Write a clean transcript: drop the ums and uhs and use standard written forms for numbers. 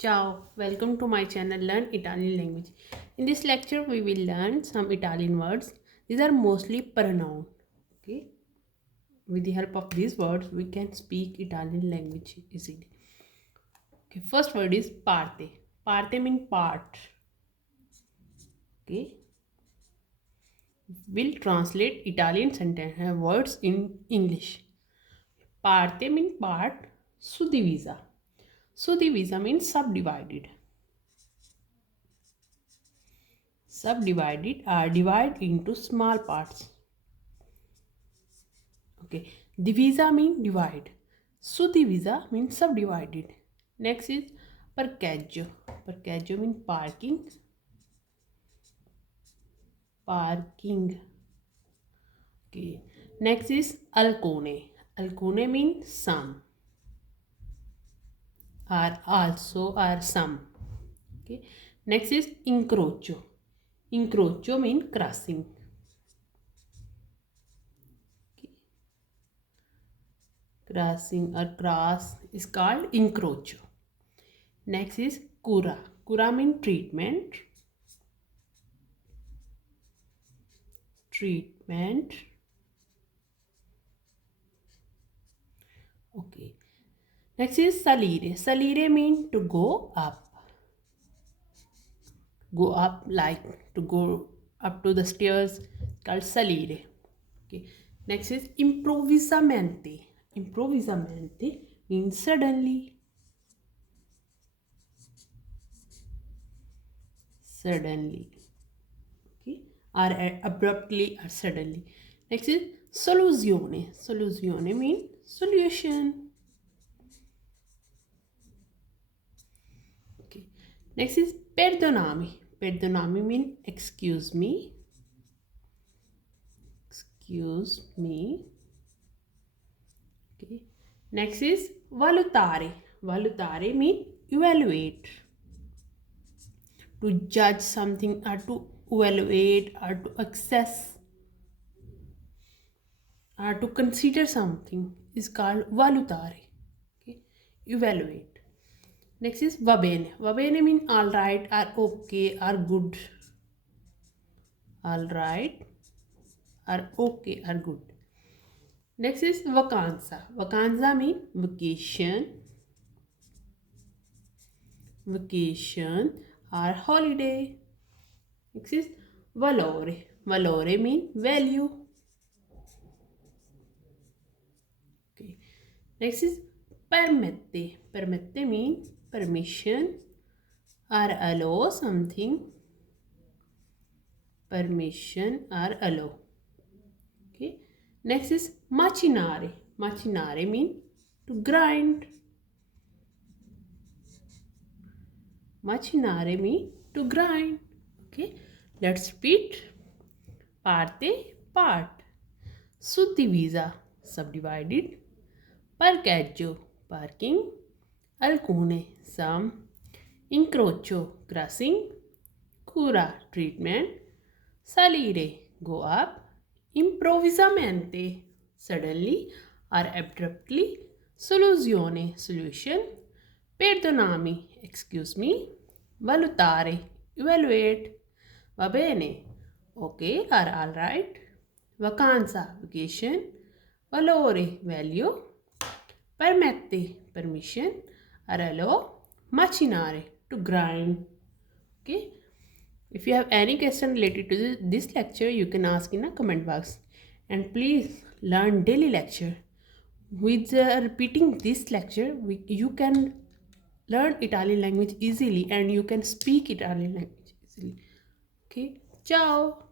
Ciao, welcome to my channel Learn Italian Language. In this lecture, we will learn some Italian words. These are mostly pronoun. Okay, with the help of these words, we can speak Italian language easily. Okay, first word is parte. Parte means part. Okay, we'll translate Italian sentence words in English. Parte means part. Suddivisa. Suddivisa means subdivided. Subdivided are divided into small parts. Okay, divisa means divide. Suddivisa means subdivided. Next is parcheggio. Parcheggio means parking. Parking. Okay. Next is alcone. Alcone means some. Or also or some. Okay. Next is incrocio. Incrocio means crossing. Crossing or cross is called incrocio. Next is cura. Cura means treatment. Treatment. Okay. Next is salire. Salire means to go up. Go up like to go up to the stairs called salire. Okay. Next is improvvisamente. Improvvisamente means suddenly. Suddenly. Okay. Or abruptly or suddenly. Next is soluzione. Soluzione means solution. Okay. Next is perdonami. Perdonami means excuse me. Excuse me. Okay. Next is valutare. Valutare means evaluate. To judge something or to evaluate or to assess or to consider something is called valutare. Okay. Evaluate. Next is va bene. Va bene means all right or okay or good. All right or okay or good. Next is vacanza. Vacanza means vacation. Vacation or holiday. Next is valore. Valore means value. Okay. Next is permette. Permette means permission or allow something. Permission or allow. Okay. Next is machinare. Machinare means to grind. Machinare means to grind. Okay. Let's repeat. Parte, part. Suddivisa, subdivided. Parcheggio, parking. Alcune, some. Incrocio, crossing. Cura, treatment. Salire, go up. Improvvisamente, suddenly or abruptly. Soluzione, solution. Perdonami, excuse me. Valutare, evaluate. Va bene, okay or alright. Vacanza, vacation. Valore, value. Permette, permission. Or allow. Machinare, to grind. Okay. If you have any question related to this lecture, you can ask in a comment box. And please learn daily lecture. With repeating this lecture, you can learn Italian language easily and you can speak Italian language easily. Okay. Ciao.